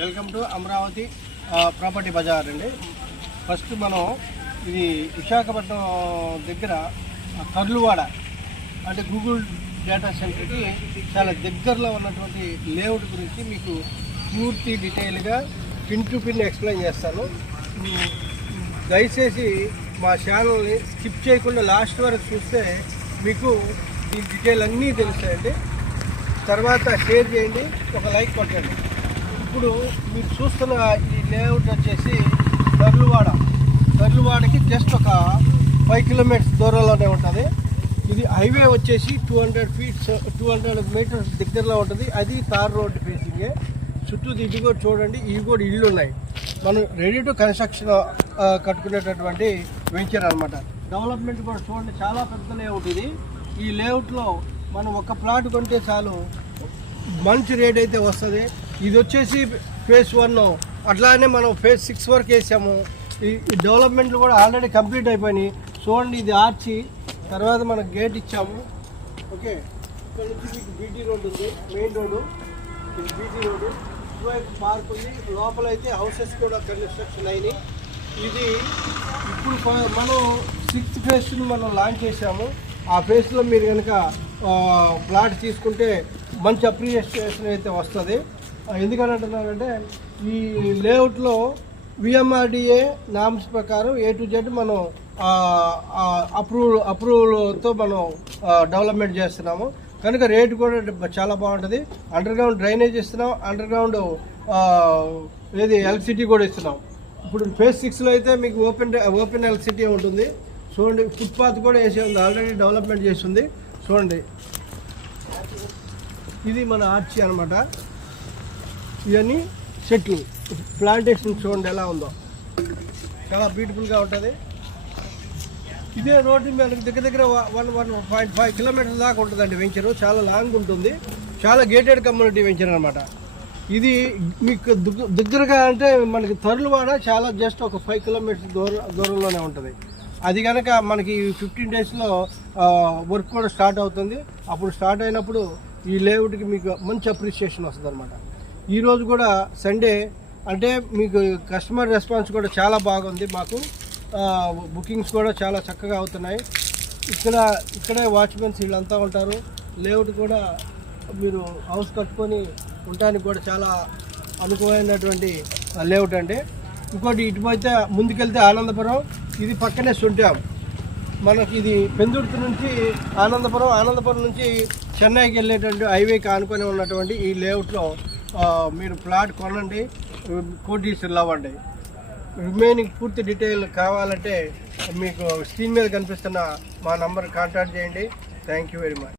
Welcome to Amaravati property bazaar అండి. First మనం ఇది విశాఖపట్నం దగ్గర కర్లువాడ అంటే గూగుల్ డేటా సెంటర్కి చాలా దగ్గరలో ఉన్నటువంటి లేఅవుట్ గురించి మీకు పూర్తి డీటెయిల్గా పిన్ టు పిన్ ఎక్స్ప్లెయిన్ చేస్తాను. దయచేసి మా ఛానల్ని స్కిప్ చేయకుండా లాస్ట్ వరకు చూస్తే మీకు ఈ డీటెయిల్ అన్నీ తెలుస్తాయండి. తర్వాత షేర్ చేయండి, ఒక లైక్ కొట్టండి. ఇప్పుడు మీరు చూస్తున్న ఈ లేఅవుట్ వచ్చేసి కర్లువాడకి జస్ట్ ఒక 5 కిలోమీటర్స్ దూరంలోనే ఉంటుంది. ఇది హైవే వచ్చేసి 200 మీటర్స్ దగ్గరలో ఉంటుంది. అది తార్ రోడ్ ఫేసింగే. చుట్టూ ఇది కూడా చూడండి, ఇవి కూడా ఇళ్ళు ఉన్నాయి. మనం రెడీ టు కన్స్ట్రక్షన్ కట్టుకునేటటువంటి వెంచర్ అనమాట. డెవలప్మెంట్ కూడా చూడండి, చాలా పెద్ద లేఅవుట్ ఇది. ఈ లేఅవుట్లో మనం ఒక ప్లాట్ కొంటే చాలు, మంచి రేట్ అయితే వస్తుంది. ఇది వచ్చేసి ఫేజ్ 1, అట్లానే మనం ఫేజ్ 6 వరకు వేసాము. ఈ డెవలప్మెంట్లు కూడా ఆల్రెడీ కంప్లీట్ అయిపోయినాయి. చూడండి, ఇది ఆర్చి తర్వాత మనకు గేట్ ఇచ్చాము. ఓకే, ఇక్కడ నుంచి మీకు బీటీ రోడ్ ఉంది, మెయిన్ రోడ్డు. ఇది బీటీ రోడ్డు, ఇటువైపు పార్క్ ఉంది. లోపల అయితే హౌసెస్ కూడా కన్స్ట్రక్షన్ అయినాయి. ఇది ఇప్పుడు మనం 6th ఫేజ్ని మనం లాంచ్ చేసాము. ఆ ఫేజ్లో మీరు కనుక ప్లాట్ తీసుకుంటే మంచి అప్రిషియేషన్ అయితే వస్తుంది. ఎందుకని అంటున్నారంటే ఈ లేఅవుట్లో విఎంఆర్డిఏ నామ్స్ ప్రకారం A to Z మనం అప్రూవల్తో మనం డెవలప్మెంట్ చేస్తున్నాము. కనుక రేటు కూడా చాలా బాగుంటుంది. అండర్ గ్రౌండ్ డ్రైనేజ్ ఇస్తున్నాం, అండర్ గ్రౌండ్ ఎలక్ట్రిసిటీ కూడా ఇస్తున్నాం. ఇప్పుడు ఫేజ్ 6లో అయితే మీకు ఓపెన్ ఎలక్ట్రిసిటీ ఉంటుంది. చూడండి, ఫుట్పాత్ కూడా వేసి ఉంది, ఆల్రెడీ డెవలప్మెంట్ చేస్తుంది. చూడండి, ఇది మన ఆర్చి అనమాట. ఇవన్నీ చెట్లు, ప్లాంటేషన్ చూడండి ఎలా ఉందో, చాలా బ్యూటిఫుల్గా ఉంటుంది. ఇదే రోడ్డు మనకి దగ్గర 1.5 కిలోమీటర్ల దాకా ఉంటుందండి వెంచరు. చాలా లాంగ్ ఉంటుంది, చాలా గేటెడ్ కమ్యూనిటీ వెంచర్ అనమాట. ఇది మీకు దగ్గరగా అంటే మనకి కర్లువాడ చాలా జస్ట్ ఒక 5 కిలోమీటర్స్ దూరంలోనే ఉంటుంది. అది కనుక మనకి 15 డేస్లో వర్క్ కూడా స్టార్ట్ అవుతుంది. అప్పుడు స్టార్ట్ అయినప్పుడు ఈ లేఅవుట్కి మీకు మంచి అప్రిషియేషన్ వస్తుంది అనమాట. ఈరోజు కూడా సండే అంటే మీకు కస్టమర్ రెస్పాన్స్ కూడా చాలా బాగుంది. మాకు బుకింగ్స్ కూడా చాలా చక్కగా అవుతున్నాయి. ఇక్కడే వాచ్మెన్స్ వీళ్ళంతా ఉంటారు. లేఅవుట్ కూడా మీరు హౌస్ కట్టుకొని ఉండడానికి కూడా చాలా అనుకూలమైనటువంటి లేఅవుట్ అండి. ఇంకోటి ఇటుపోతే ముందుకెళ్తే ఆనందపురం, ఇది పక్కనే సుంటాం. మనకి ఇది పెందుర్తి నుంచి ఆనందపురం నుంచి చెన్నైకి వెళ్ళేటువంటి హైవేకి ఆనుకొని ఉన్నటువంటి ఈ లేఅవుట్లో మీరు ప్లాట్ కొనండి, కోటీశ్వర్లు అవ్వండి. రిమైనింగ్ పూర్తి డీటెయిల్ కావాలంటే మీకు స్క్రీన్ మీద కనిపిస్తున్న మా నంబర్ కాంటాక్ట్ చేయండి. Thank you very much.